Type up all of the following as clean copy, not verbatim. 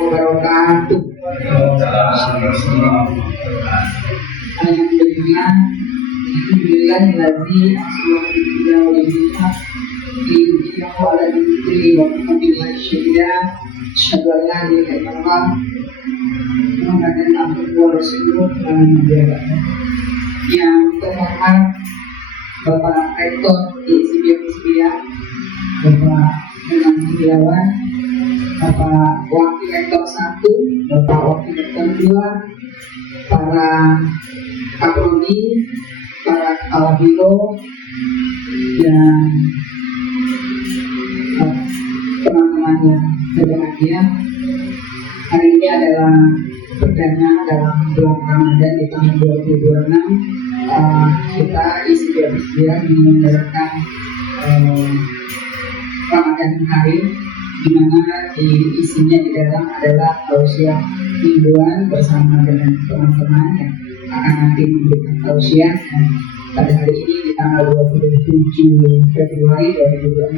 wabarakatuh. Alhamdulillah, alhamdulillahilladzi asbaha bi ni'matihi liyuhyiyahu ala dzikri wa bihamdihi syahida asyhadu an la ilaha illallah Muhammadan abduhu wa rasuluh yang terhormat Bapak Rektor ISIBIA, Bapak Menang Tilawan, Bapak Wakil Rektor 1, Bapak Wakil Rektor 2, para Kaprodi, para Kepala Biro, dan teman-teman yang berbahagia. Hari ini adalah perdana dalam bulan Ramadan di tahun 2026. Kita ISIBIA menyelenggarakan Ramadan hari, di mana isinya di dalam adalah tausiah mingguan bersama dengan teman-teman yang akan nanti memberikan tausiah. Pada hari ini di tanggal 27 Februari 2026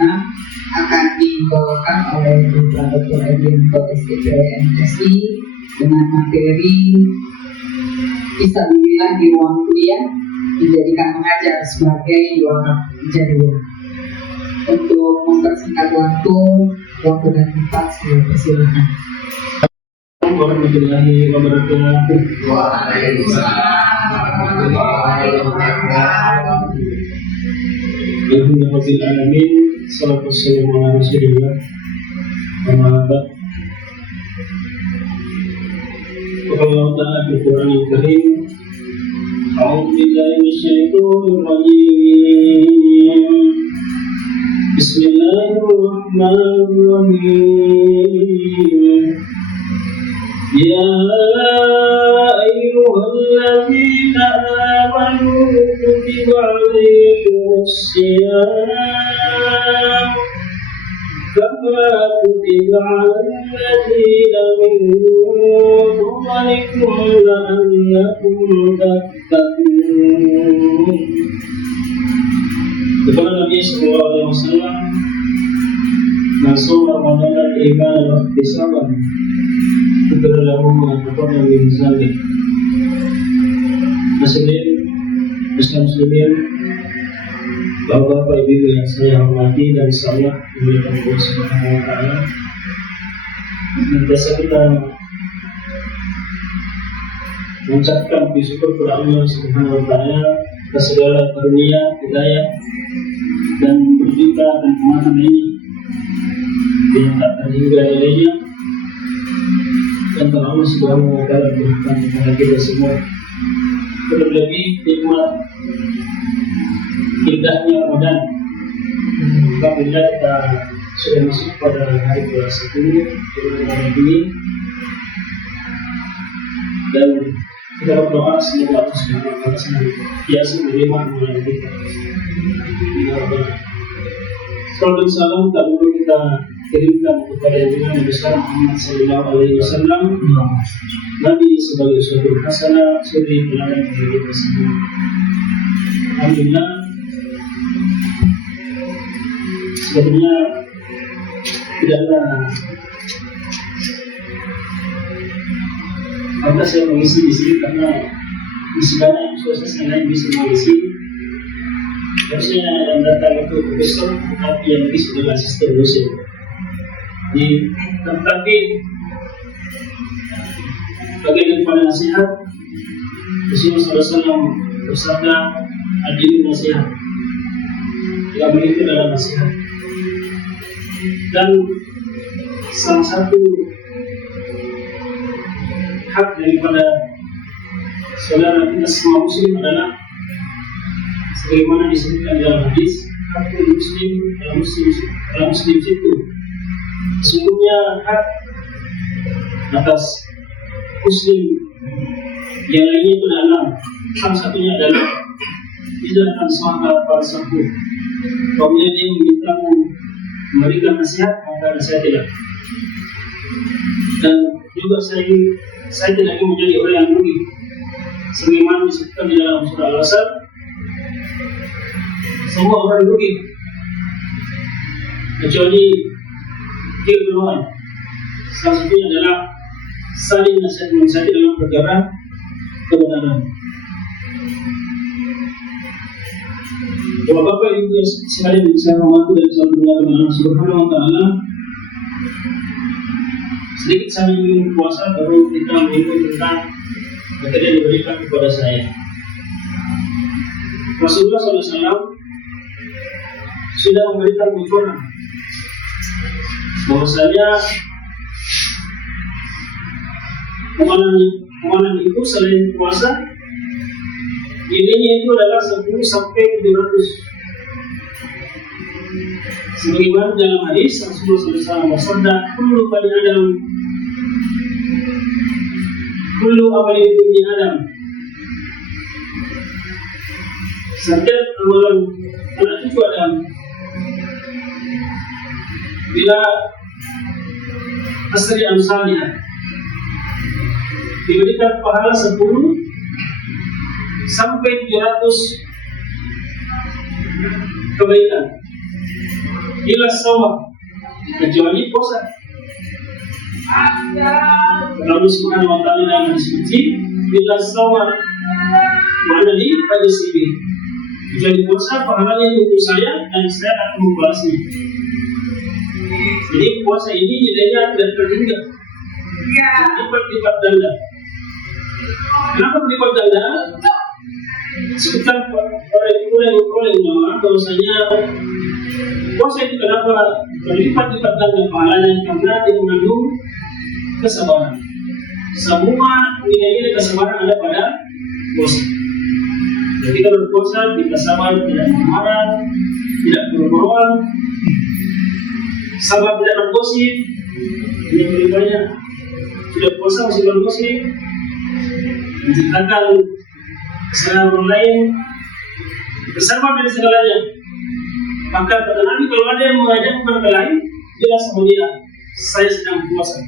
akan dibawakan oleh Bapak Dr. Edianto SIP MSI dengan materi Fisabilillah di ruang kuliah, dijadikan mengajar sebagai wakaf jariah. Untuk mempersingkat waktu dan tempat, saya persilakan. Warahmatullahi wabarakatuh. Waalaikumsalam warahmatullahi wabarakatuh. Alhamdulillahirrahmanirrahim. Salatu wassalamu ala rasulillah. Amma ba'd. Allah Ta'ala di Quran Al-Karim, A'udzu billahi minasyaitonir rajim. Bismillahirrahmanirrahim. Ya ayyuhalladzina amanu kutiba alaikumus shiyam kama kutiba alal ladzina min qablikum la'allakum tattaqun. Kepada Nabi sallallahu alaihi wasallam, "Masuk Ramadan iman wa ihtisaban." Adalah mengatakan yang misalnya muslimin, bapak-bapak, ibu yang saya hormati dan saya memuliakan Allah Subhanahu wa Ta'ala. Biasa kita mengucapkan puji syukur kepada Allah Subhanahu wa Ta'ala atas segala karunia, hidayah dan berjuta dan kemana ini yang tak terhingga nilainya. Dan Allah Subhanahu wa Ta'ala berikan kepada kita semua terlebih nikmat indahnya Ramadan. Apabila kita sudah masuk pada hari ke-10 Ramadan ini, dan kita berdoa semoga Allah Subhanahu wa Ta'ala senantiasa menerima amalan kita. Salam dan salam tak perlu kita kirimkan kepada Nabi besar Muhammad sallallahu alaihi wasallam, Nabi sebagai uswatun hasanah, suri teladan bagi kita semua. Alhamdulillah, sebenarnya tidaklah pantas saya mengisi di sini karena di segala yang sudah saya lain bisa mengisi. Harusnya yang datang itu profesor, tetapi yang bisa adalah asisten dosen. Tetapi bagian daripada nasihat, Rasulullah SAW bersabda, "Adil nasihat." Yang itu adalah nasihat. Dan salah satu hak daripada saudara kita semua muslim adalah sebagaimana disebutkan dalam hadis, hakul muslim dalam muslim itu sesungguhnya hak atas muslim yang lainnya itu adalah salah satunya adalah tidak akan semata pada satu. Apabila dia memintamu memberikan nasihat, maka nasihat tidak. Dan juga saya tidak ingin menjadi orang yang rugi. Sebagaimana disebutkan di dalam surah Al-Asr, semua orang rugi kecuali 3 golongan. salah satunya adalah saling nasihat menasihati dalam perkara kebenaran. Bapak Ibu sekalian yang saya hormati dan saya muliakan Allah Subhanahu wa taala, sedikit saya menyinggung puasa baru kita menyinggung tentang materi yang diberikan kepada saya. Rasulullah SAW sudah memberikan bocoran bahwasanya amalan itu selain puasa nilainya itu adalah 10 sampai 700. Sebagaimana dalam hadis Rasulullah SAW bersabda, kullu amali ibni Adam, setiap amalan anak cucu Adam bila asri amsalnya diberikan pahala 10 sampai 700 kebaikan. Bila sawah kecuali puasa. Allah Subhanahu wa taala dalam hadis qudsi, bila sawah mana di pada sini. Kecuali puasa pahalanya untuk saya dan saya akan membalasnya. Jadi puasa ini nilainya tidak terhingga. Lipat-lipat ganda. Kenapa berlipat ganda? Sekitar oleh ulama bahwasanya puasa itu kenapa berlipat-lipat ganda pahalanya, karena dia mengandung kesabaran. Semua nilai-nilai kesabaran ada pada puasa. Ketika berpuasa kita sabar, tidak marah, tidak berbohong, sabar tidak bergosip. Ini lebih banyak. Sudah puasa masih bergosip, menciptakan kesalahan orang lain, bersabar dari segalanya. Maka kata Nabi, kalau ada yang mengajak kepada lain, jelas sama dia, saya sedang puasa.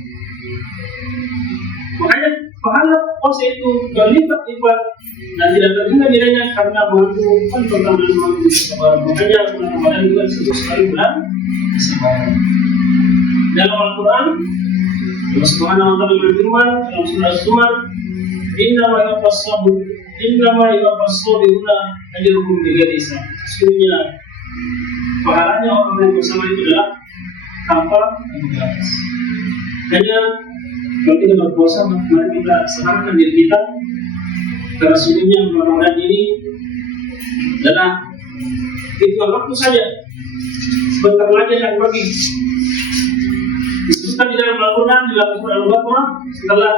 Makanya pahala puasa itu berlipat-lipat dan tidak terhingga nilainya, karena mengaku pertama mengaku kesabaran. Makanya bulan Ramadan juga disebut sekali bulan kesabaran. Dalam Al-Quran, Allah Subhanahu wa taala berfirman dalam surah Az-Zumar, innama yuwaffas-sabiruna ajruhum bighairi hisab. Sesungguhnya pahalanya orang yang bersabar itu adalah tanpa batas. Hanya kalau kita berpuasa, mari kita sabarkan diri kita, karena sesungguhnya Ramadan ini adalah itu waktu saja, sebentar lagi akan pergi. Disebutkan di dalam Al-Quran, di dalam surah Al-Baqarah, setelah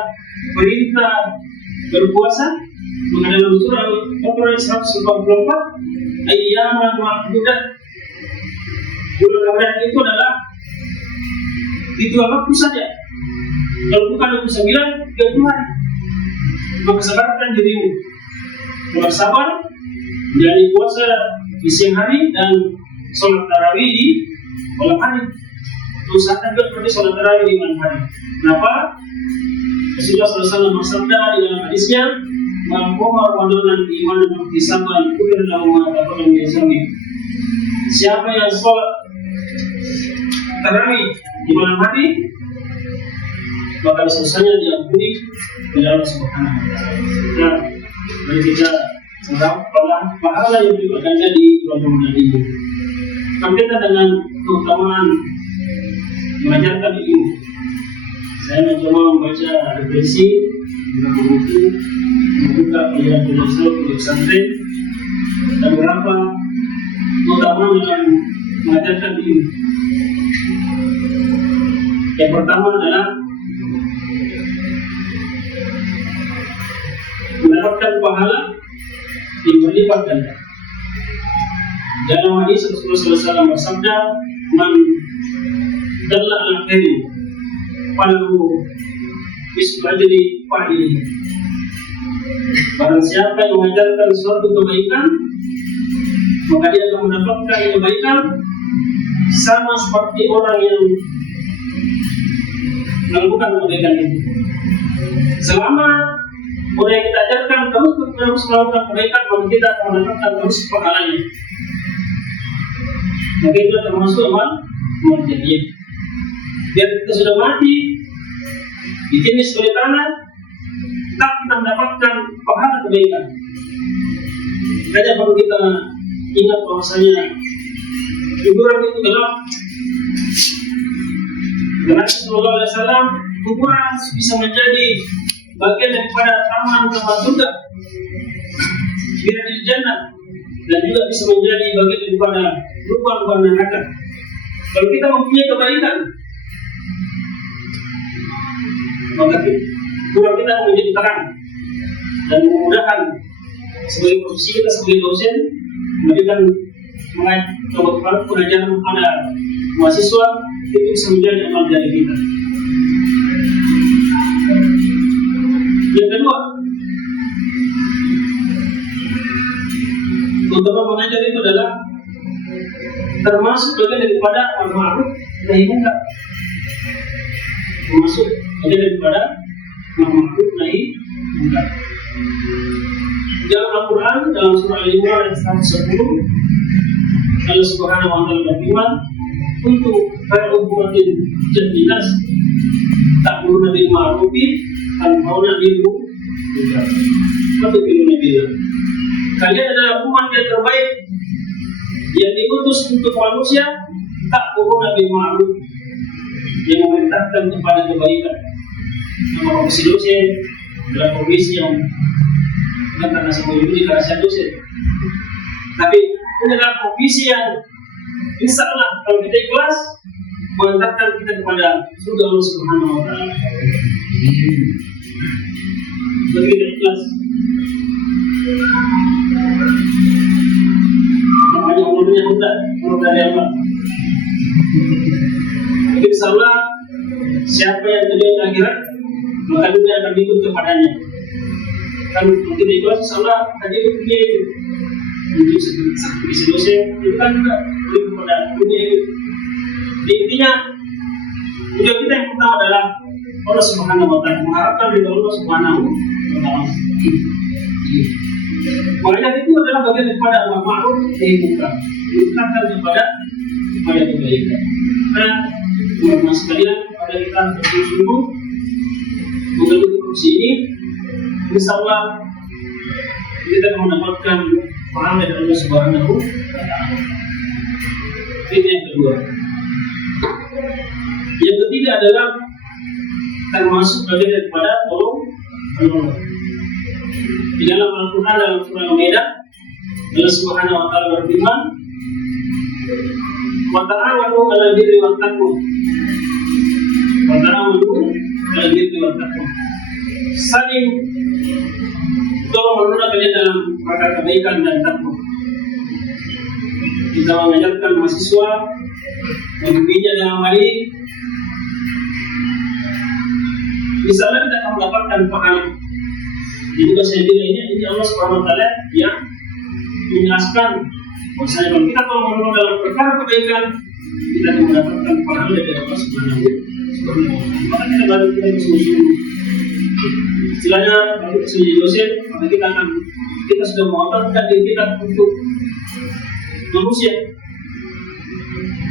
perintah berpuasa, maka dalam surah Al-Baqarah 184, ayyaman ma'dudat. Bulan Ramadan itu adalah di 2 waktu saja. Kalau bukan 29, 30 hari. Maka sabarkan dirimu. Bersabar, menjalani puasa di siang hari dan sholat tarawih di malam hari. Usahakan juga pergi sholat tarawih di malam hari. Kenapa? Rasulullah SAW bersabda di dalam hadisnya, "Man qama Ramadan imanan wa ihtisaban, ghufira lahu ma taqaddama min dhanbihi." Siapa yang sholat tarawih di malam hari, maka dosanya diampuni oleh Allah Subhanahu wa taala. Nah, mari kita serap pahala yang diberikannya di bulan Ramadan ini. Berkaitan dengan keutamaan mengajarkan ilmu, saya mencoba membaca referensi beberapa buku, membuka pelajaran filosofi di pesantren, dan beberapa keutamaan dalam mengajarkan ilmu. Yang pertama adalah mendapatkan pahala yang berlipat ganda. Dalam hadis Rasulullah SAW bersabda, "Man dalla ala khairin falahu mislu ajri fa'ilihi." Barang siapa yang mengajarkan suatu kebaikan, maka dia akan mendapatkan kebaikan sama seperti orang yang melakukan kebaikan itu. Selama orang yang kita ajarkan terus melakukan kebaikan, maka kita akan mendapatkan terus pahalanya. Maka itu termasuk amal jariah. Biar kita sudah mati, ditinis oleh tanah, tak kita mendapatkan pahala kebaikan. Makanya perlu kita ingat bahwasanya kuburan itu gelap. Karena Rasulullah SAW, kuburan bisa menjadi bagian daripada taman surga, biar di jannah, dan juga bisa menjadi bagian daripada lubang-lubang neraka. Kalau kita mempunyai kebaikan, maka kuburan kita menjadi terang dan memudahkan sebagai profesi kita sebagai dosen memberikan pengajaran kepada mahasiswa itu bisa menjadi amal dari kita. Yang kedua, untuk mengajar itu adalah termasuk bagian daripada al-ma'ruf nahi munkar. Termasuk bagian daripada al-ma'ruf nahi munkar. Dalam Al-Quran, dalam surah Al-Imran ayat 110, Allah Subhanahu wa Ta'ala berfirman, "Untuk khairu ummatin jadinas ta'muruna bil ma'rufi tanhauna 'anil munkar wa tu'minuna billah." Kalian adalah umat yang terbaik yang diutus untuk manusia, ta'muruna bil ma'ruf, yang memerintahkan kepada kebaikan. Nama profesi dosen adalah profesi yang bukan karena semua itu dikasih dosen, tapi ini adalah profesi yang insya Allah kalau kita ikhlas mengantarkan kita kepada surga Allah Subhanahu wa Ta'ala. Jadi kita ikhlas. Makanya umurnya mudah, umur dari Allah. Jadi insya Allah siapa yang tujuan akhirat, maka dunia akan ikut kepadanya. Kan kita ikhlas, insya Allah tadi itu punya itu. Untuk sertifikasi dosen itu kan juga lebih kepada dunia itu. Jadi intinya tujuan kita yang pertama adalah Allah Subhanahu wa Ta'ala, mengharapkan ridha Allah Subhanahu wa Ta'ala. Makanya itu adalah bagian daripada al-ma'ruf nahi munkar, mengingatkan kepada kebaikan. Karena teman-teman sekalian, pada kita bersungguh-sungguh mengeluh korupsi ini, insya Allah kita akan mendapatkan pahala dari Allah Subhanahu wa Ta'ala. Ini yang kedua. Yang ketiga adalah termasuk bagian daripada tolong menolong. Di dalam Al-Quran dalam surah Al-Maidah, Allah Subhanahu wa Ta'ala berfirman, "Wa ta'awanu 'alal birri wat taqwa." Wa ta'awanu 'alal birri wat taqwa. Saling tolong-menolong kalian dalam perkara kebaikan dan takwa. Kita mengajarkan mahasiswa membimbingnya dengan baik. Misalnya kita akan mendapatkan pahala. Jadi saya bilang ini Allah Subhanahu wa Ta'ala yang menjelaskan bahwasanya kalau kita tolong-menolong dalam perkara kebaikan, kita akan mendapatkan pahala dari Allah Subhanahu wa Ta'ala. Maka kita baru kita bersungguh-sungguh. Istilahnya kalau kita sebagai dosen, maka kita sudah mengorbankan diri kita untuk manusia.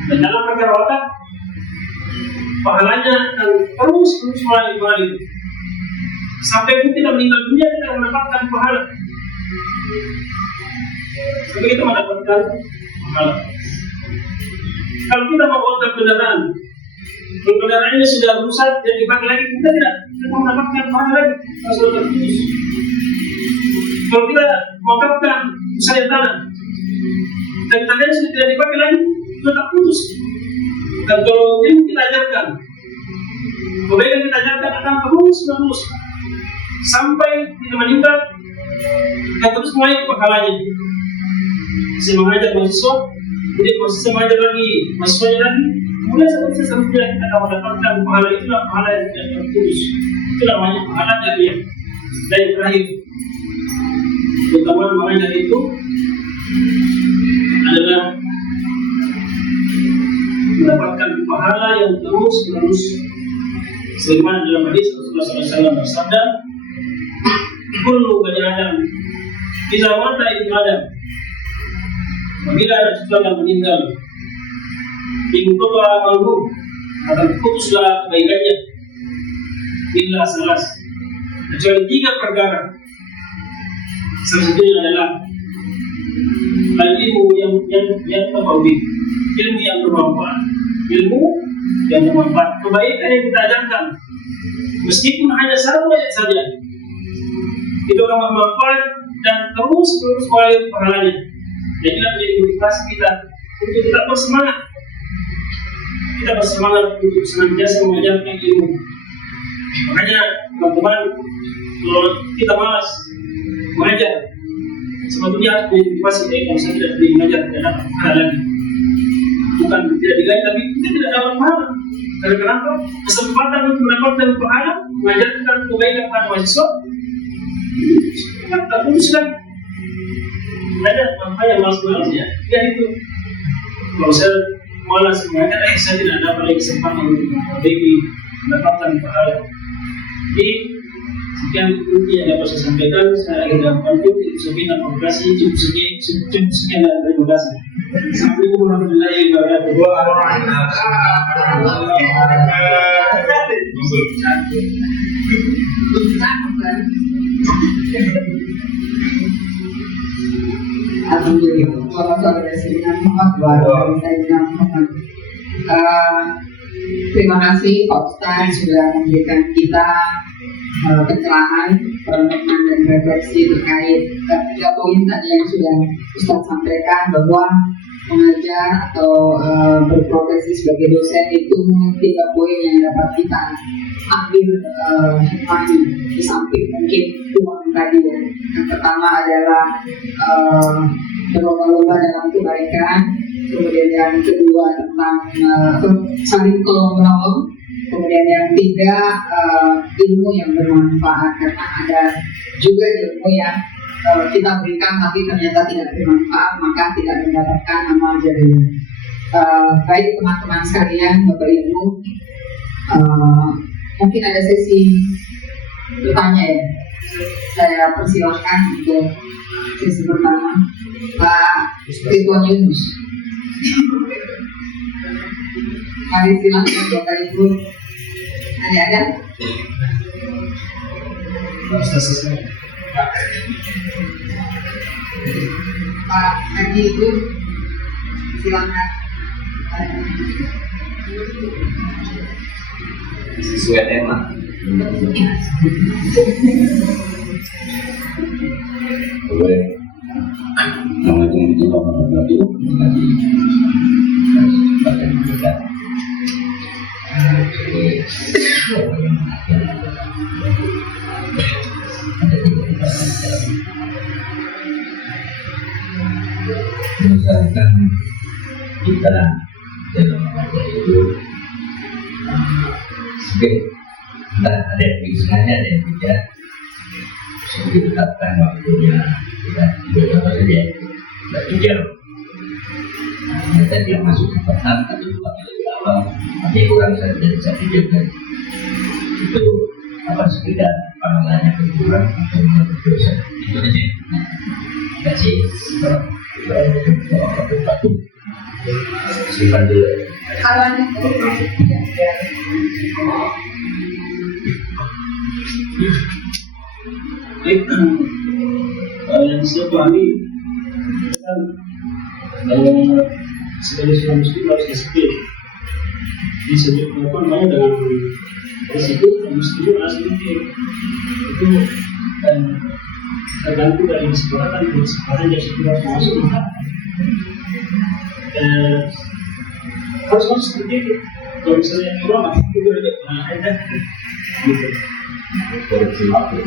Dan dalam perkara otak, pahalanya akan terus mengalir. Sampai pun kita meninggal dunia, kita akan mendapatkan pahala. Sampai kita mendapatkan pahala. Kalau kita membawa kendaraan, kalau kendaraan ini sudah rusak dan dipakai lagi, kita tidak mendapatkan pahala lagi. Kita sudah terputus. Kalau kita mewakafkan usaha tanah dan tanahnya sudah tidak dipakai lagi, sudah terputus. Dan kalau ini kita ajarkan, kebaikan kita ajarkan akan terus sampai kita meninggal dan terus naik pahalanya. Saya mengajar mahasiswa, jadi mahasiswa mengajar lagi, mahasiswanya lagi. Mulai seterusnya kita akan mendapatkan pahala, itulah pahala yang tidak terputus. Itulah namanya pahala jariah. Dan yang terakhir, keutamaan mengajar itu adalah mendapatkan pahala yang terus menerus. Sebagaimana dalam hadis Rasulullah SAW bersabda, "Kullu bani Adam, idza mata ibnu Adam." Apabila ada sesuatu yang meninggal, ingkotoa malu akan putuslah kebaikannya, illa salas, kecuali 3 perkara. Salah satunya adalah ilmu yang terbaik, ilmu yang bermanfaat, kebaikan yang kita ajarkan, meskipun hanya 1 ayat saja, itu akan bermanfaat dan terus mengalir pahalanya. Jadi menjadi motivasi kita untuk tetap bersemangat. Kita bersemangat untuk senantiasa mengajarkan ilmu. Makanya teman-teman, kalau kita malas mengajar, sebetulnya harus motivasi. Kalau saya tidak mengajar, tidak dapat pahala lagi. Bukan tidak digaji, tapi kita tidak dapat pahala. Karena kenapa? Kesempatan untuk mendapatkan pahala mengajarkan kebaikan pada mahasiswa kita tak putuskan. Ada apa yang malas ya? Ya itu. Kalau saya malas mengajar, saya tidak dapat lagi kesempatan untuk memperbaiki, mendapatkan pahala. Jadi sekian yang dapat saya sampaikan. Saya akhirnya bantu itu sekian aplikasi cukup sekian dan terima kasih. Assalamualaikum warahmatullahi Alhamdulillah, saudara Sayyidina Muhammad wa Sayyidina Muhammad. Terima kasih Pak Ustaz sudah memberikan kita pencerahan, perenungan dan refleksi terkait 3 poin tadi yang sudah Ustaz sampaikan, bahwa mengajar atau berprofesi sebagai dosen itu 3 poin yang dapat kita ambil hikmahnya, di samping mungkin uang tadi ya. Yang pertama adalah berlomba-lomba dalam kebaikan, kemudian yang kedua tentang saling tolong-menolong, kemudian yang 3 ilmu yang bermanfaat, karena ada juga ilmu yang kita berikan tapi ternyata tidak bermanfaat, maka tidak mendapatkan amal jariah. Baik teman-teman sekalian, Bapak Ibu, mungkin ada sesi bertanya ya. Saya persilahkan untuk sesi pertama, Pak Ridwan Yunus. Mari silakan Bapak Ibu. Ada? Pak Haji itu silakan. Sesuai tema. Boleh. Assalamualaikum warahmatullahi wabarakatuh. Misalkan kita dalam mengajar itu ada yang bisa, ada yang tidak. Seperti ditetapkan waktunya, kita berapa saja, tidak jam. Ternyata dia masuk ke tempat, tapi bukan lebih awal, tapi kurang dari 1 jam kan. Itu apa sekedar pahalanya berkurang atau menurut dosa. Itu aja. Terima kasih. Kalau simpan dulu. Yang saya pahami kan sebagai seorang muslim harus disiplin. Disebut apa namanya dengan risiko muslim harus disiplin. Itu tergantung dari kesepakatan yang sudah masuk, maka harus seperti itu. Kalau misalnya ulama itu ada gitu. Korupsi waktu.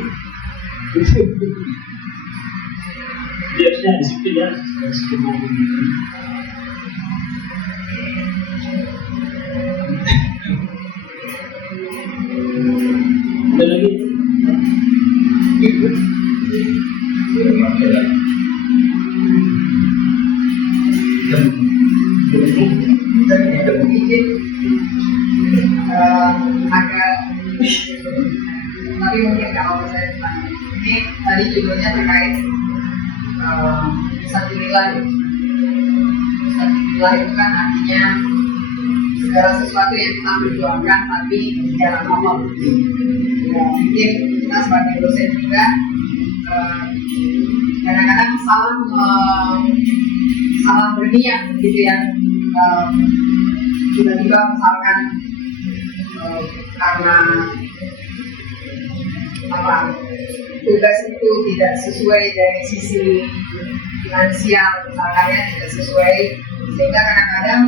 Dia harusnya disiplin ya, disiplin. Ada lagi? Agak tapi mungkin kalau saya ini tadi judulnya terkait sabilillah. Sabilillah itu kan artinya segala sesuatu yang kita perjuangkan tapi dalam Allah. mungkin kita sebagai dosen juga kadang-kadang salah berniat gitu ya, tiba-tiba misalkan karena tugas itu tidak sesuai dari sisi finansial misalkan ya, tidak sesuai, sehingga kadang-kadang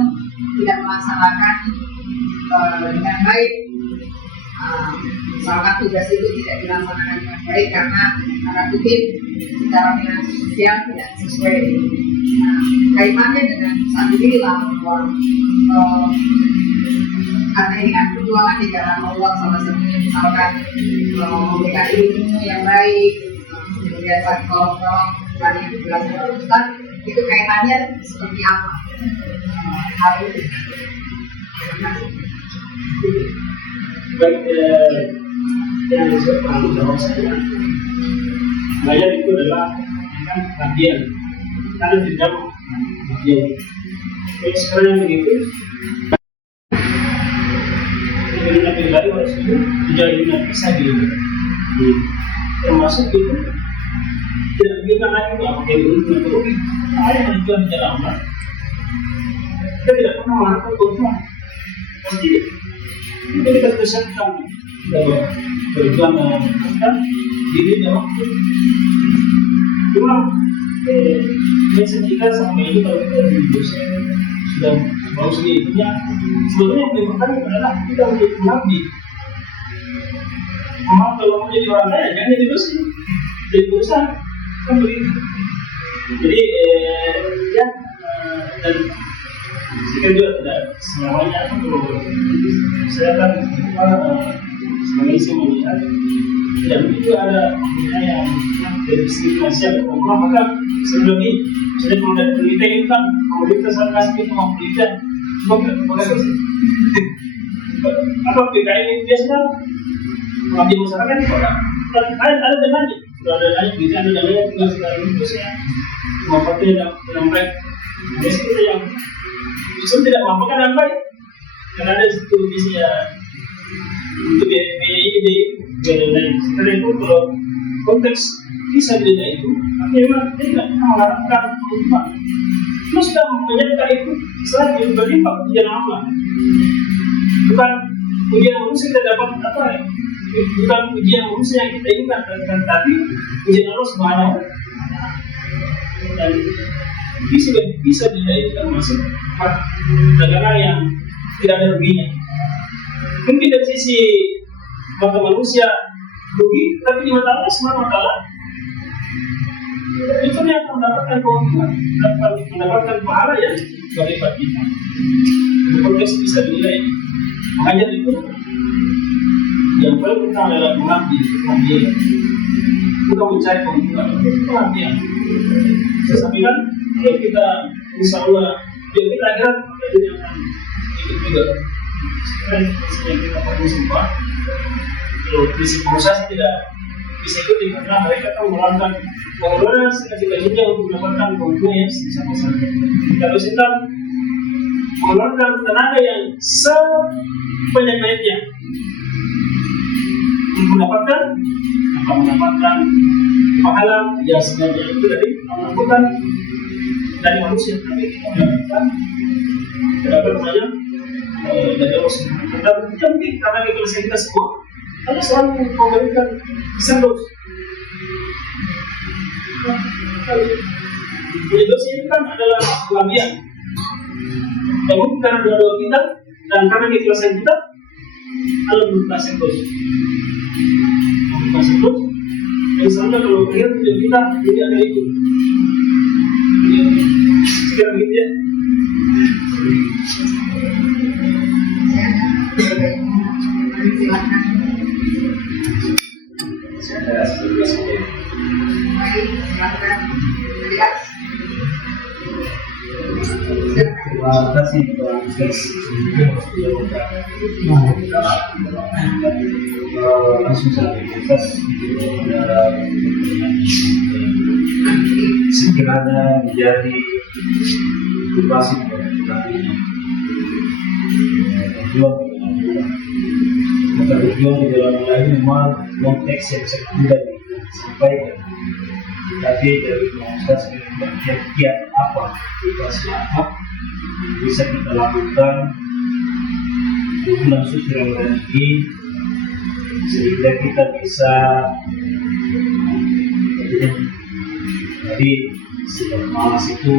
tidak melaksanakan dengan baik. Misalkan tugas itu tidak dilaksanakan dengan baik karena kutip secara finansial tidak sesuai. Kaitannya dengan alhamdulillah bahwa karena ini kan perjuangan di jalan Allah, salah satunya misalkan memberikan ilmu yang baik, kemudian kalau tadi yang dijelaskan oleh Ustaz, itu kaitannya seperti apa? Hal itu. Baik, yang disebut tanggung jawab saya, belajar itu adalah kan bagian, karena tidak bagian. Jadi sekarang yang begitu, dengan pribadi harus itu dijadikan bisa termasuk itu tidak kita lagi apa kayak itu rugi. Ada yang tujuan jalan Allah. Kita tidak pernah melakukan keuntungan. Pasti itu kita persiapkan berjuang dengan diri dan waktu. Cuma biasa kita sama ini kalau kita di dosen sudah baru sendirinya, sebenarnya yang paling penting adalah kita menjadi pengabdi. Memang kalau mau jadi orang kaya jangan jadi dosen, jadi perusahaan kan begitu. Jadi ya dan saya juga tidak semuanya perlu saya kan sebagai isi melihat dan itu ada yang dari sisi finansial maka sebelum ini sudah perlu ada penelitian itu kan pemerintah saat kasih kita mau penelitian apa PKI ini biasa mengabdi masyarakat itu ada dananya sudah ada dananya penelitian ada dananya tinggal sekarang ini biasanya memanfaatkan dalam baik. Jadi kita yang justru tidak memanfaatkan dengan baik karena ada situ bisa untuk biaya ini biaya lain. Sekarang itu kalau konteks bisa beda itu, akhirnya dia tidak mengharapkan keuntungan. Dia sudah menyiapkan itu, selain itu berlimpah ujian Allah. Bukan ujian manusia kita dapat apa ya? Bukan ujian manusia yang kita inginkan, tapi ujian Allah Subhanahu wa Ta'ala. Dan bisa beda itu termasuk negara yang tidak ada ruginya. Mungkin dari sisi mata manusia rugi, tapi di mata Allah Subhanahu wa Ta'ala itu yang mendapatkan keuntungan, mendapatkan pahala yang berlipat kita. Konteks bisa dinilai. Mengajar itu yang paling utama adalah mengabdi, bukan mencari keuntungan, itu pengabdian. Saya sampaikan kalau kita insya Allah dia kita akhirat jadi akan ikut juga. Sekarang yang kita perlu semua. Kalau visi perusahaan tidak bisa ikuti karena mereka akan mengeluarkan pengeluaran seketika untuk mendapatkan keuntungan yang sebesar-besar. Kalau kita mengeluarkan tenaga yang sebanyak-banyaknya untuk mendapatkan pahala yang sebenarnya itu dari bukan dari manusia, tapi kita mendapatkan banyak dari Allah Subhanahu wa Ta'ala. Mungkin karena kebiasaan kita semua ada selalu memberikan sendos. Sendos ini kan adalah kelebihan. Namun karena doa kita dan karena keikhlasan kita, Allah memberikan sendos. Memberikan sendos. Misalnya kalau akhir tujuan kita jadi ada itu. Sekarang gitu ya. Silakan. Terima kasih atas langsung saja atas sekiranya menjadi motivasi bagi kita berjuang Maka tujuan di dalam hal ini memang konteks yang sangat mudah disampaikan. Tapi dari proses kiat apa, situasi apa bisa kita lakukan di bulan suci Ramadan ini sehingga kita bisa jadi setiap malas itu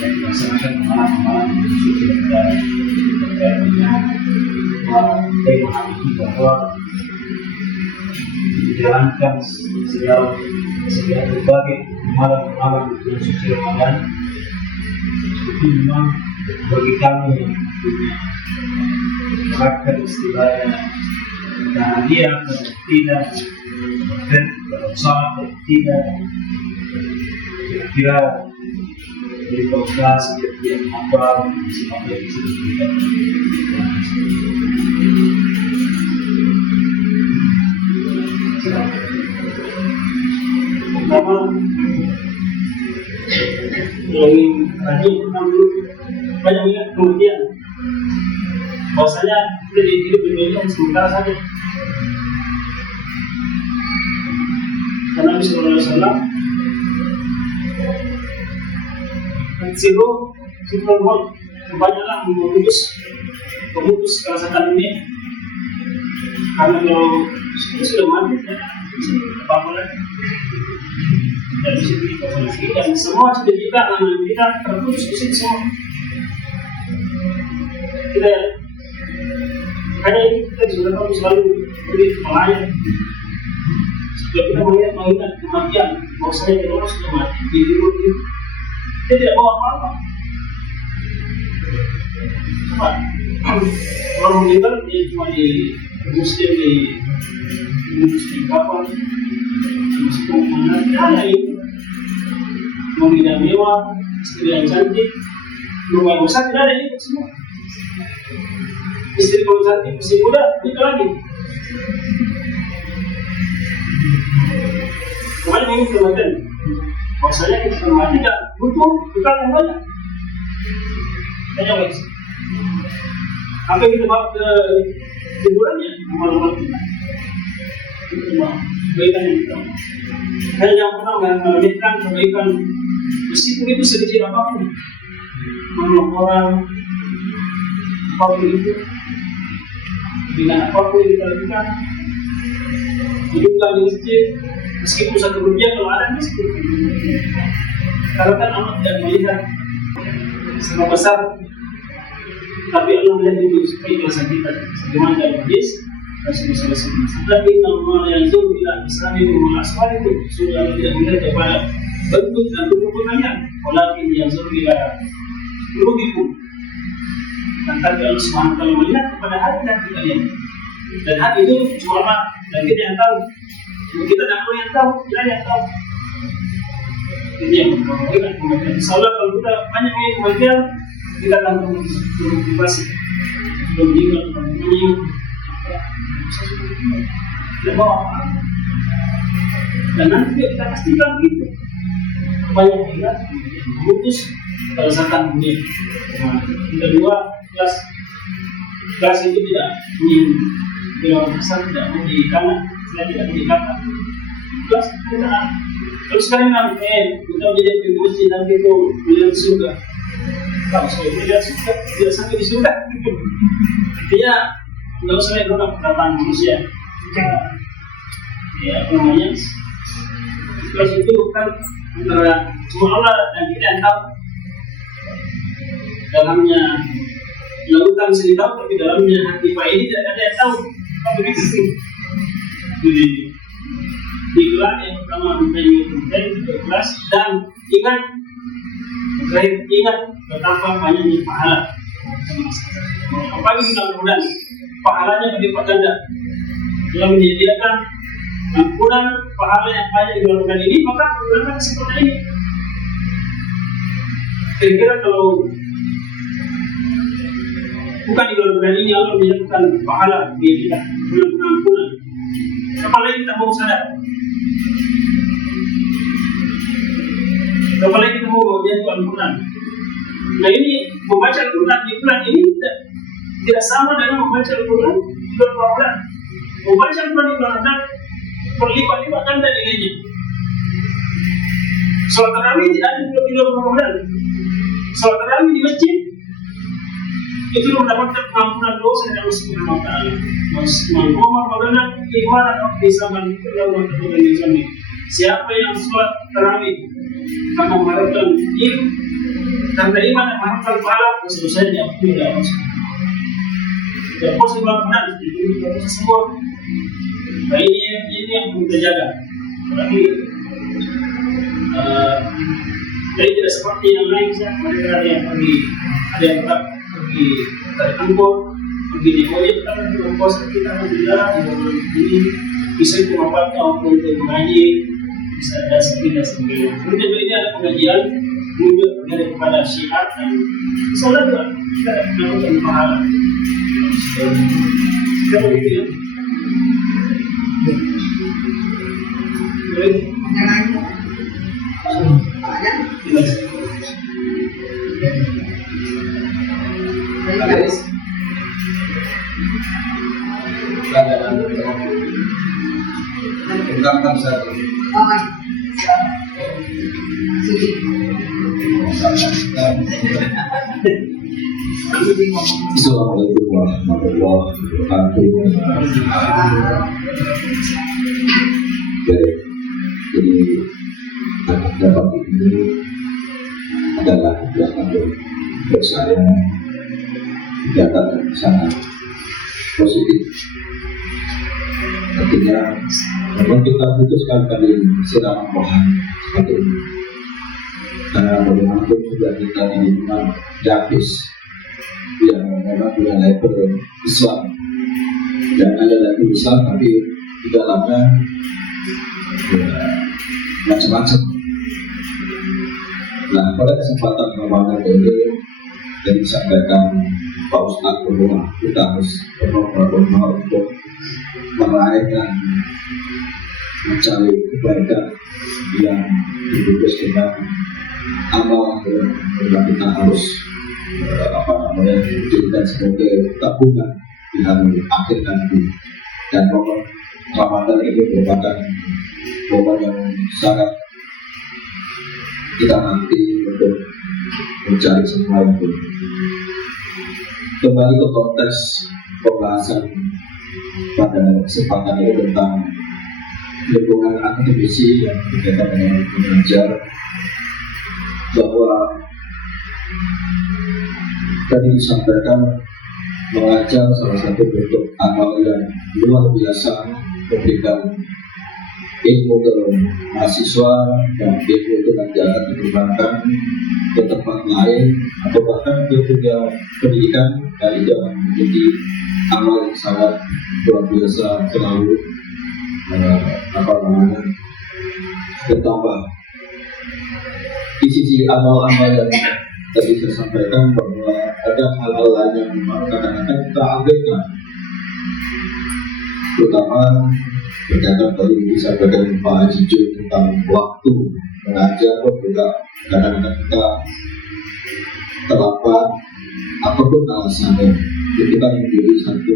yang dilaksanakan malam-malam bulan suci Ramadan terkait dengan tema hari ini bahwa dijalankan segala berbagai malam-malam bulan suci Ramadan itu memang bagi kami yang punya karakter istilahnya bahagia atau tidak, dan berusaha atau tidak, kira-kira dari proses yang apa yang bisa diberikan. Pertama, yang tadi pertama dulu banyak ingat kematian. Bahwasanya kita hidup di dunia sementara saja. Karena Nabi Sallallahu Alaihi Wasallam sirul maut, banyaklah memutus kerasakan ini. Karena kalau sudah mati, apa lagi? Dan di situ kita selesai dan semua cita-cita anak kita terputus di situ semua. Kita hanya kita sudah tahu selalu beri pelayan. Jika kita mengingat kematian, bahwasanya kita sudah mati di hidup ini, kita tidak bawa apa-apa. Cuma orang meninggal dia cuma di muslim di kapal, meskipun mana ada itu, mobil yang mewah, istri yang cantik, rumah yang besar, tidak ada itu semua. Istri kalau cantik masih muda, nikah lagi. Kemarin ini kematian, bahwasanya kita mati tidak butuh bekal yang banyak. Hanya guys, apa yang kita bawa ke hiburannya, amal-amal kita. Itu cuma kebaikan yang kita. Hanya yang pertama melanjutkan kebaikan, meskipun itu sedikit apapun, menolong orang, apapun itu, dengan apapun yang kita lakukan, hidupkan di masjid, meskipun Rp1 kalau ada meskipun. Karena kan Allah tidak melihat sama besar, tapi Allah melihat itu supaya ikhlasan kita. Sebagaimana dalam hadis Rasulullah SAW, tapi Allah yang zul bila Islami bermula asal itu sudah tidak melihat kepada bentuk dan tubuh kalian, walakin yang zul bila rubikum. Tapi Allah SWT melihat kepada hati dan kalian. Dan hati itu cuma Allah dan kita yang tahu. Kita tidak perlu yang tahu, kita yang tahu. Ini yang memperhatikan kematian. Insyaallah kalau kita banyak punya kematian, kita akan bermotivasi. Sudah meninggal, tidak bawa apa. Dan nanti kita pastikan begitu. Banyak ingat, memutus kerasakan dunia. Kedua, kelas itu tidak ingin besar, tidak mau di kanan, saya tidak mau di belakang. Kelas kita terus sekarang kita menjadi pengurus nanti itu melihat surga. Kalau saya melihat surga, tidak sampai di surga. Dia nggak usah lihat orang perkataan manusia. Ya apa namanya? Kelas itu bukan antara cuma Allah dan kita yang tahu. Dalamnya lautan bisa ditahu, tapi dalamnya hati Pak ini tidak ada yang tahu. Apa begitu? Jadi digelar yang pertama menjadi kelas dan ingat betapa banyaknya pahala. Apalagi mudah-mudahan pahalanya berlipat ganda. Yang menyediakan ampunan pahala yang banyak di bulan ini, maka gunakan seperti ini. Kira-kira kalau bukan di bulan ini Allah menyediakan pahala di kita, bulan ampunan. Apalagi kita mau sadar. Apalagi kita mau menjadi ampunan. Nah ini membaca Al-Quran di bulan ini tidak sama dengan membaca Al-Quran di berkorban. Membaca Quran di Ramadan berlipat-lipat ganda nilainya. Salat tarawih tidak ada di bulan Ramadan. Salat tarawih di masjid itu mendapatkan pengampunan dosa dari Allah Subhanahu wa taala. Mengkoma Ramadan ibarat di zaman Allah Taala ini. Siapa yang salat tarawih maka mengharapkan ilmu karena iman dan mengharapkan pahala selesai diampuni oleh Allah Subhanahu wa taala. Dan proses Ramadan itu proses semua. Nah ini yang kita jaga. Tapi jadi tidak seperti yang lain saja. Mereka ada yang pergi, ada yang tetap pergi dari kantor, pergi di proyek, kita juga puasa kita alhamdulillah di bulan ini bisa dimanfaatkan untuk mengaji, bisa ada sebagainya. Kemudian ini ada pengajian, juga berada kepada syiar dan sholat juga kita mendapatkan pahala. Kita begitu ya. Assalamualaikum warahmatullahi wabarakatuh. Jadi dapat ini adalah yang buat saya data sangat positif. Artinya memang kita putuskan kali siraman rohani seperti ini. Karena bagaimanapun juga kita di lingkungan Javis yang memang punya label Islam dan ada label Islam tapi di dalamnya ya, macam-macam. Nah pada kesempatan Ramadan ini dan disampaikan Pak Ustadz bahwa kita harus berdoa untuk meraih dan mencari kebaikan yang dibungkus dengan amal yang kita harus jadikan sebagai tabungan di hari akhir nanti. Dan Ramadan ini merupakan momen yang sangat kita nanti untuk mencari semua itu. Kembali ke konteks pembahasan pada kesempatan ini tentang lingkungan akademisi yang berkaitan dengan mengajar, bahwa tadi disampaikan mengajar salah satu bentuk amal yang luar biasa, memberikan ilmu ke mahasiswa dan ilmu itu nanti akan dikembangkan ke tempat lain atau bahkan ke dunia pendidikan, dan itu akan menjadi amal yang sangat luar biasa, selalu bertambah. Di sisi amal-amal yang tadi saya sampaikan bahwa ada hal-hal lain yang memang kadang-kadang kita abaikan, terutama berkaitan tadi disampaikan Pak Haji Jun tentang waktu mengajar, juga kadang-kadang kita terlambat apapun alasannya, kita menjadi satu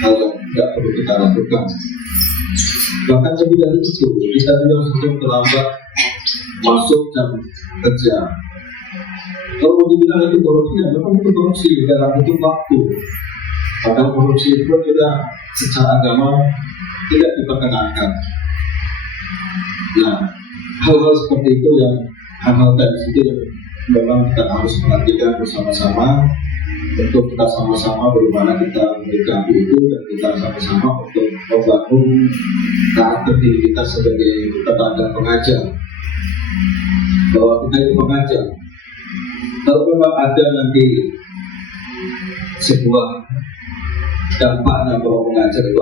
hal yang tidak perlu kita lakukan. Bahkan lebih dari itu, kita juga sudah terlambat masuk jam kerja. Kalau mau dibilang itu korupsi, ya memang itu korupsi dalam bentuk waktu. Padahal korupsi itu juga secara agama tidak diperkenankan. Nah, hal-hal seperti itu yang hal-hal dari situ yang memang kita harus perhatikan bersama-sama untuk kita sama-sama bagaimana kita menyikapi itu, dan kita sama-sama untuk membangun karakter diri kita sebagai tenaga pengajar, bahwa kita itu pengajar. Kalau memang ada nanti sebuah dampaknya bahwa mengajar itu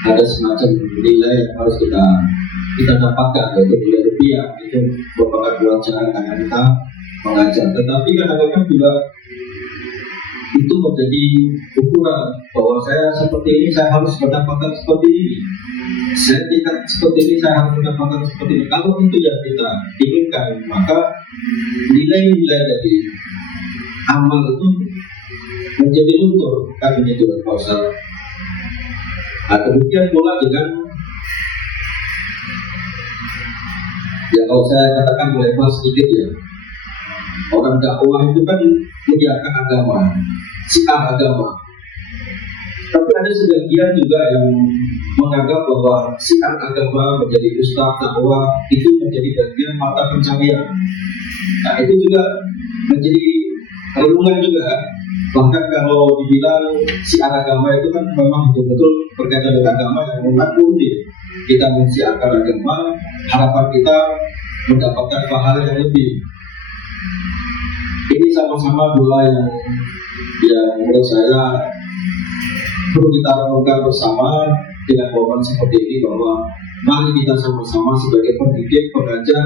ada semacam nilai yang harus kita dapatkan, yaitu nilai rupiah, itu merupakan kewajaran karena kita mengajar. Tetapi kadang-kadang juga itu menjadi ukuran bahwa saya seperti ini, saya harus mendapatkan seperti ini, saya tidak seperti ini, saya harus mendapatkan seperti ini. Kalau itu yang kita inginkan, maka nilai-nilai dari amal itu menjadi luntur kan begitu Pak Ustaz. Nah, demikian pula dengan ya kalau saya katakan melebar sedikit ya, orang dakwah itu kan menyiarkan agama, siar agama. Tapi ada sebagian juga yang menganggap bahwa siar agama menjadi ustaz dakwah itu menjadi bagian mata pencarian. Nah itu juga menjadi renungan juga. Bahkan kalau dibilang siar agama itu kan memang betul-betul berkaitan dengan agama yang mengaku kita mensiarkan agama, harapan kita mendapatkan pahala yang lebih. Ini sama-sama dua yang menurut saya perlu kita renungkan bersama dengan momen seperti ini, bahwa mari kita sama-sama sebagai pendidik, pengajar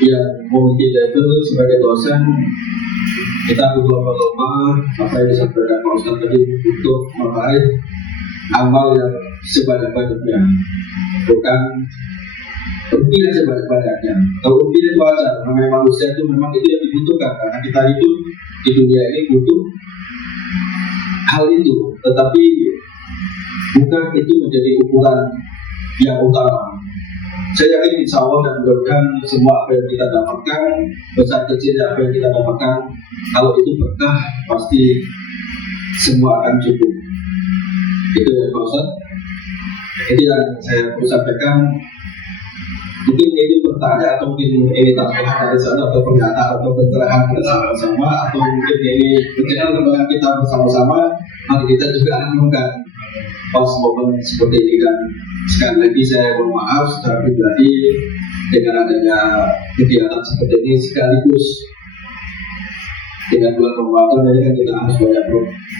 yang memiliki level sebagai dosen, kita berlomba-lomba apa yang disampaikan Pak Ustaz tadi untuk meraih amal yang sebanyak-banyaknya, bukan rupiah sebanyak-banyaknya. Kalau rupiah itu wajar, namanya manusia itu memang itu yang dibutuhkan, karena kita hidup di dunia ini butuh hal itu, tetapi bukan itu menjadi ukuran yang utama. Saya yakin insya Allah dan mudah-mudahan semua apa yang kita dapatkan, besar kecilnya apa yang kita dapatkan, kalau itu berkah pasti semua akan cukup. Itu yang Pak Ustaz. Itu yang saya perlu sampaikan. Mungkin ini bertanya atau mungkin ini tambahan dari sana atau pernyataan atau pencerahan kita sama-sama, atau mungkin ini perkembangan kita bersama-sama. Mari kita juga renungkan pas momen seperti ini. Dan sekali lagi saya mohon maaf secara pribadi dengan adanya kegiatan seperti ini, sekaligus dengan bulan Ramadan ini kan kita harus banyak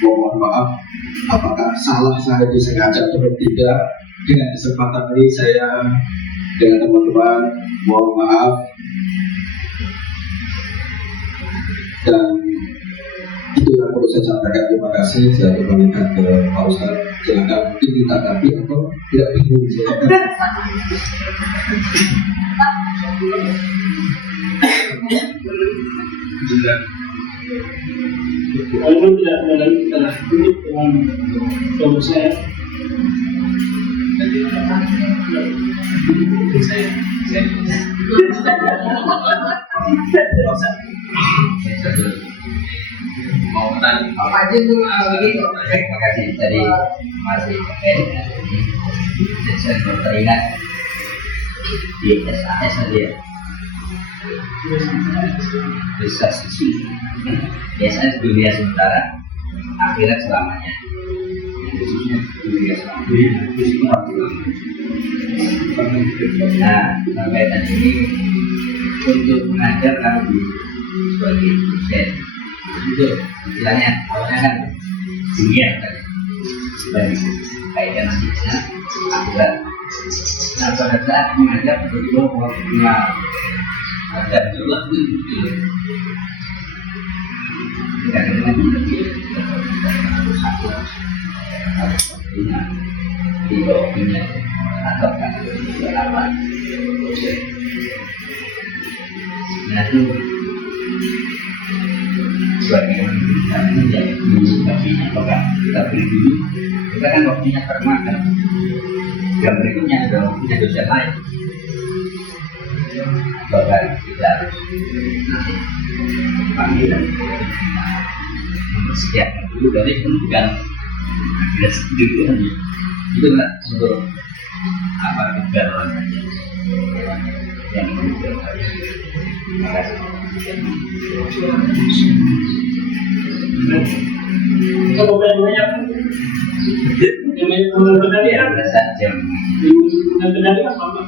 mohon maaf apakah salah saya disengaja atau tidak. Dengan kesempatan ini saya dengan teman-teman mohon maaf, dan itu yang perlu saya sampaikan. Terima kasih. Saya kembalikan ke Pak Ustaz. Silakan mungkin ditanggapi atau tidak bingung. Silakan. Kalau tidak ada lagi, kita tutup dengan doa saya. Mau tanya apa aja tuh begitu. terima kasih tadi masih pakai dan saya baru teringat di SAS saja bisa sisi SAS dunia sementara, akhirat selamanya. Khususnya dunia selamanya. Nah, sampai tadi ini untuk mengajar harus sebagai dosen itu istilahnya awalnya kan dunia kan dari kaitan nasibnya akhirat. Nah pada saat mengajar betul waktunya ajar juga betul kadang-kadang betul harus akhirat harus waktunya di bawahnya atau kan apa nah itu bagaimana kita menjadi waktunya apakah kita beri dulu kita kan waktunya termakan yang berikutnya adalah waktunya dosen lain bahkan kita harus nanti panggilan mempersiapkan dulu dari pendidikan akhirnya sendiri itu lah untuk apa kegalan saja yang menunjukkan. Terima kasih. Kalau banyak Biar saja. benar-benar apa?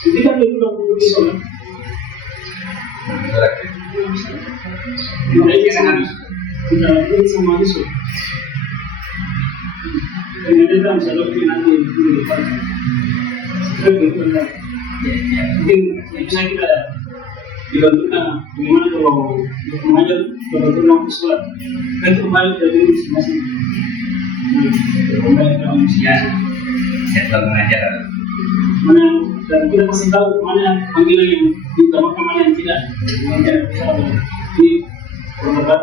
Jadi kan itu udah bisa. Mereka kan harus kita semua itu. Kemudian kita bisa lebih nanti di depan. Benar. Mungkin bisa kita dibantukan bagaimana kalau mengajar betul-betul waktu sholat kan itu kembali dari masing-masing kembali ke manusia Jadwal mengajar mana dan kita pasti tahu mana panggilan yang diutamakan mana yang tidak mengajar sholat ini mengumpulkan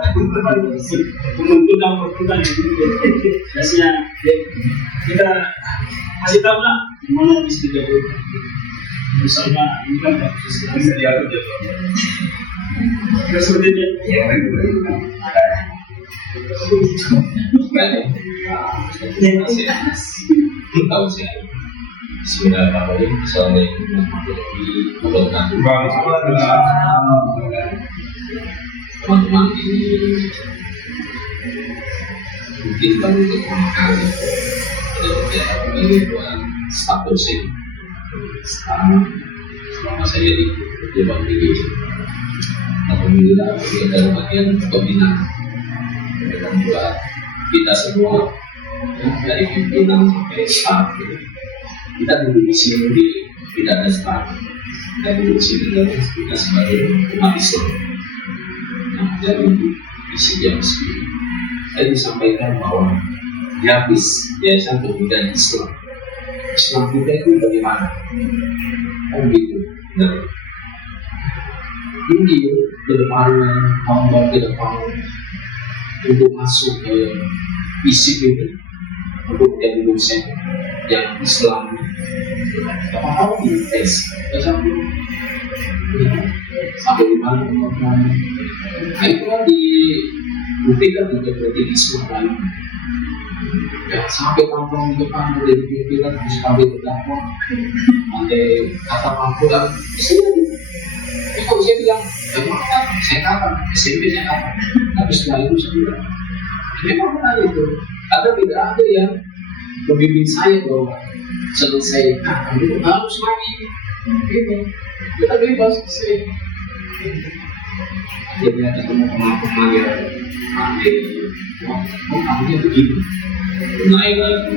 pertanyaan biasanya kita kasih tahu lah gimana bisa digabungkan. Misalnya ini kan bisa diatur ya. Kita seperti itu. Ya, tahu sih. Bismillahirrahmanirrahim. Assalamualaikum warahmatullahi wabarakatuh. Teman-teman, ini mungkin baru pertama kali ini buat status ini. Sekarang selama saya di Dewan Tinggi, alhamdulillah ini adalah bagian pembinaan dan buat kita semua ya, dari pimpinan sampai staff kita duduk di sini tidak ada staff, kita duduk di sini adalah kita sebagai umat Islam. Nah, dari visi yang saya disampaikan bahwa Yavis Yayasan Pembinaan Islam kita itu bagaimana? Kan gitu. Nah, ini ke depannya, tahun ke depan untuk masuk ke visi ini untuk menjadi dosen yang Islam. Apa tahu di tes, sampai di mana? Nah, itu kan dibuktikan juga berarti Islam lain. Ya, sampai tampang di depan dari pimpinan harus sampai berdakwah, nanti kata pangkulan, kalau saya bilang, saya kapan? SMP saya kapan? Tapi setelah itu saya bilang, memang benar itu. Ada tidak ada yang membimbing saya bahwa selesai kapan itu harus lagi ini. Kita bebas saya. Akhirnya ketemu teman-teman yang nanti, kamunya begini. Naik lagi.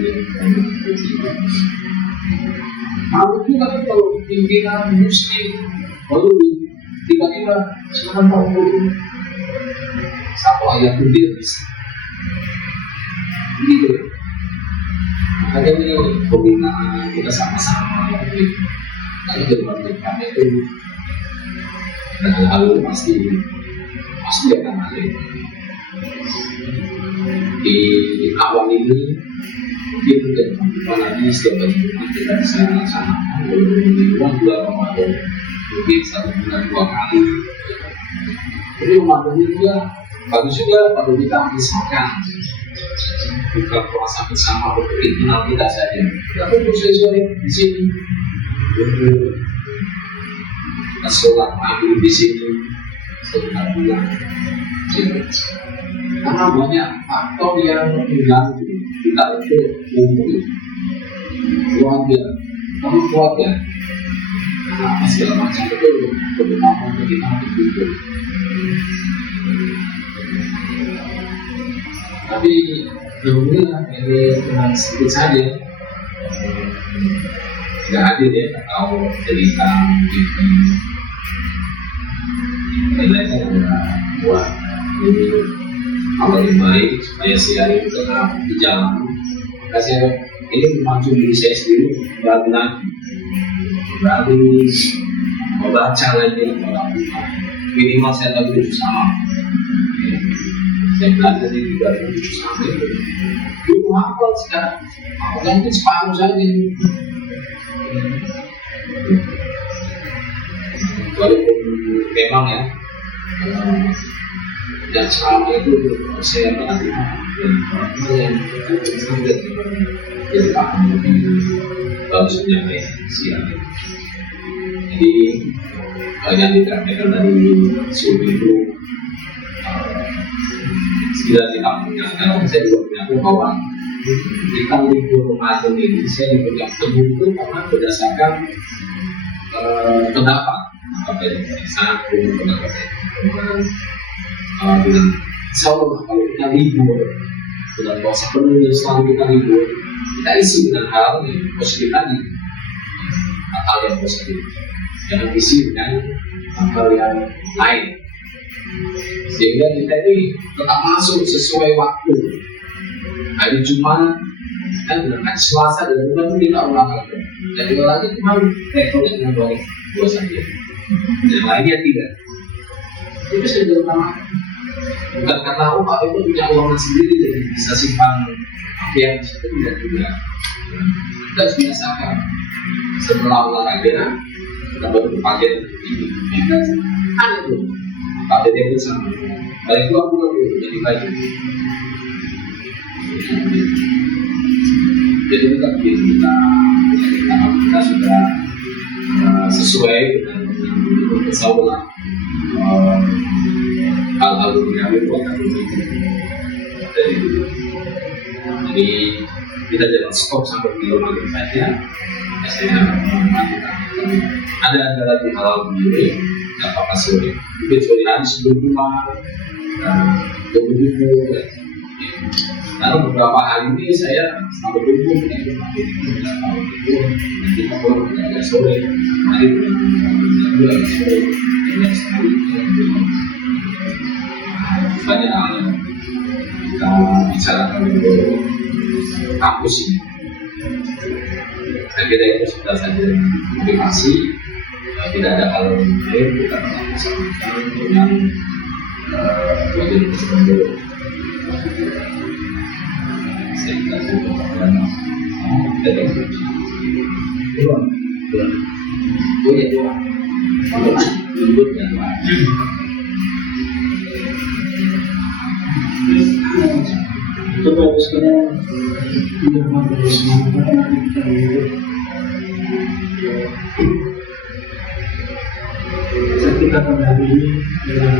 Malu juga kan kalau pimpinan muslim baru tiba-tiba sekarang tahu satu ayat pun tidak bisa. Begitu. Makanya ini pembinaan kita sama-sama. Kalau di depan kami itu hal-hal itu pasti akan ada. Di awal ini mungkin apalagi setiap hari kita bisa laksanakan bulan Ramadan mungkin 1 bulan 2 kali. Jadi Ramadan itu juga bagus juga kalau kita misalkan buka puasa bersama untuk kenal kita saja. Kita kumpul sore di sini, kita sholat maghrib di sini sekitar bulan. Karena banyak faktor yang mengganggu kita untuk kumpul keluarga, apa segala macam itu terutama untuk kita untuk kumpul. Tapi alhamdulillah ini cuma sedikit saja, nggak hadir ya atau cerita gitu. Lainnya adalah buat ini awal yang baik supaya siaran tetap berjalan. Maka saya ini memacu diri saya sendiri berarti membaca lagi minimal saya tahu 7 sama. Saya belajar di 2007 sampai itu hafal sekarang. Hafal itu separuh saja. Walaupun memang ya dan selama itu saya perhatikan yang sangat yang akan lebih bagus menyampaikan siang. Jadi yang diterapkan dari suhu itu sudah kita punya. Sekarang saya juga punya kawan kita libur Ramadan ini saya libur yang teguh itu karena berdasarkan pendapat dari satu pendapat dengan insya-Allah kalau kita libur bulan puasa penuh selalu kita libur kita isi dengan hal yang positif tadi, hal yang positif, jangan isi dengan hal yang lain sehingga kita ini tetap masuk sesuai waktu. Hari Jumat kan berangkat Selasa dan bulan tidak ulang lagi. Jadi kalau lagi cuma levelnya dengan dua saja, yang lainnya tidak. Itu sudah utama. Bukan karena Pak itu punya uang sendiri jadi bisa simpan yang tidak juga. Kita harus biasakan setelah olahraga kita baru pakai ini. Hanya itu pakai dia bersama. Dari itu aku mau jadi baju. Jadi kita sudah sesuai dengan kesalahan hal-hal yang kami buat jadi kita jangan stop sampai di rumah saja. Biasanya ada lagi hal begini apakah sore mungkin sore hari sebelum rumah tunggu lalu beberapa hari ini saya sampai tunggu nanti kita pulang agak sore hari itu agak sore dan sekali banyak hal yang kita bicarakan untuk kampus ini. Saya kira itu sudah saja motivasi. Tidak ada hal lain kita bersama dengan wajib tersebut. Saya kira itu karena tidak dua. Oh ya dua. Lembut dan coba sekarang tidak mampu semuanya kita hidup. Kita kembali dengan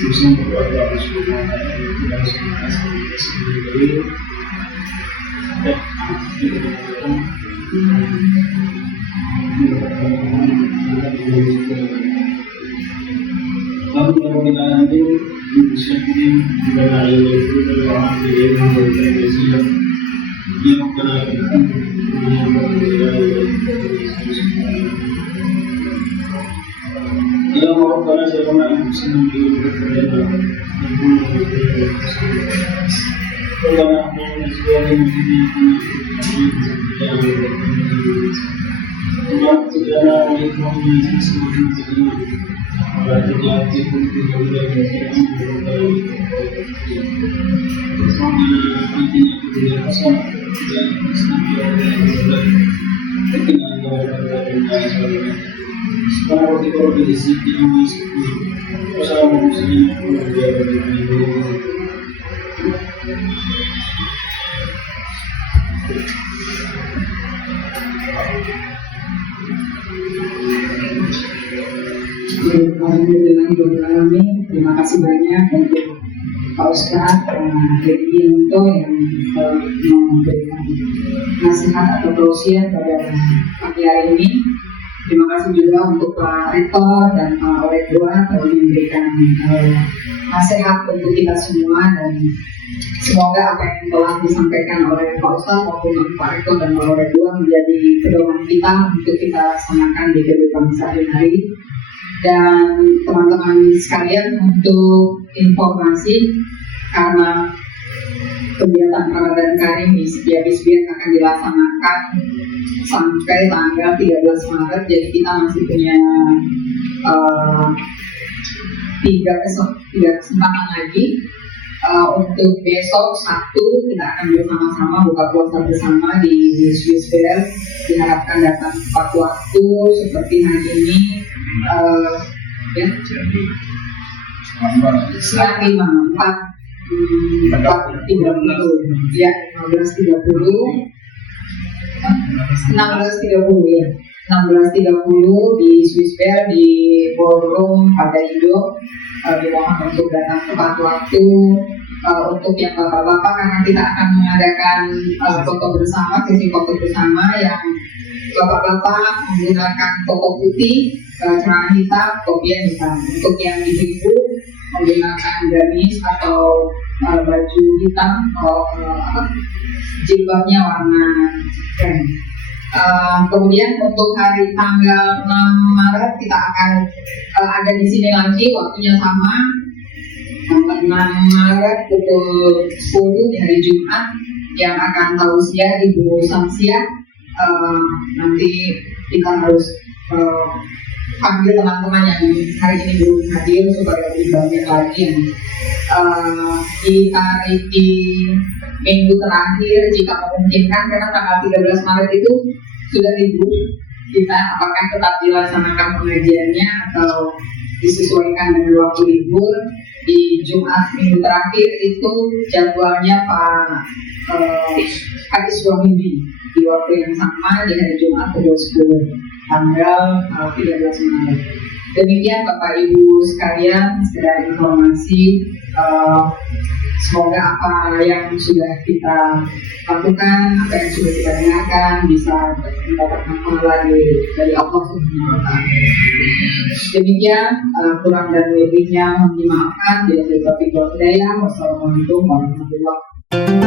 susah berdoa semua kita harus sendiri. Lalu kalau kita nanti disebutkan dengan itu dalam diri memberikan siap dia menggunakan dia mau karena saya pernah senang di berbeda karena sesuatu yang tidak ekonomi sesuatu berarti dia pun tidak sekarang kita organisasi ini bersama muslim terima kasih banyak untuk Pak Ustadz Hedianto yang memberikan nasihat atau tausiah pada pagi hari ini. Terima kasih juga untuk Pak Rektor dan Pak Oredua telah memberikan nasihat untuk kita semua dan semoga apa yang telah disampaikan oleh Pak Ustadz maupun Pak Rektor dan Pak Oredua menjadi pedoman kita untuk kita laksanakan di kehidupan sehari-hari. Dan teman-teman sekalian untuk informasi karena kegiatan Ramadan Karim di setiap Hizbiyah akan dilaksanakan sampai tanggal 13 Maret, jadi kita masih punya 3 kesempatan lagi. Untuk besok Sabtu kita akan bersama-sama buka puasa bersama di Swiss Fair. Diharapkan datang tepat waktu seperti hari ini. Setengah 5, 4:30 ya, 16:30 ya, 16:30 di Swiss Fair di ballroom pada Indo. Dimohon untuk datang tepat waktu. Untuk yang bapak-bapak karena kita akan mengadakan foto bersama, sesi foto bersama yang bapak-bapak menggunakan topi putih, celana hitam, topi yang hitam. Untuk yang ibu-ibu menggunakan gamis atau baju hitam, jilbabnya warna krem. Kemudian untuk hari tanggal 6 Maret kita akan ada di sini lagi, waktunya sama, tanggal 6 Maret pukul 10 di hari Jumat yang akan tausiah Ibu Samsiah. Nanti kita harus panggil teman-teman yang hari ini belum hadir supaya lebih banyak lagi yang ditarik di minggu terakhir jika memungkinkan, karena tanggal 13 Maret itu sudah libur kita, apakah tetap dilaksanakan pengajiannya atau disesuaikan dengan waktu libur. Di Jumat minggu terakhir itu jadwalnya Pak Hadis Wahidi di waktu yang sama di hari Jumat ke-20 tanggal 13 Maret. Demikian Bapak Ibu sekalian, sekedar informasi. Semoga apa yang sudah kita lakukan, apa yang sudah kita dengarkan bisa mendapatkan pahala dari Allah Subhanahu wa Ta'ala. Demikian, kurang dan lebihnya mohon dimaafkan. Bila kita Wassalamualaikum warahmatullahi wabarakatuh.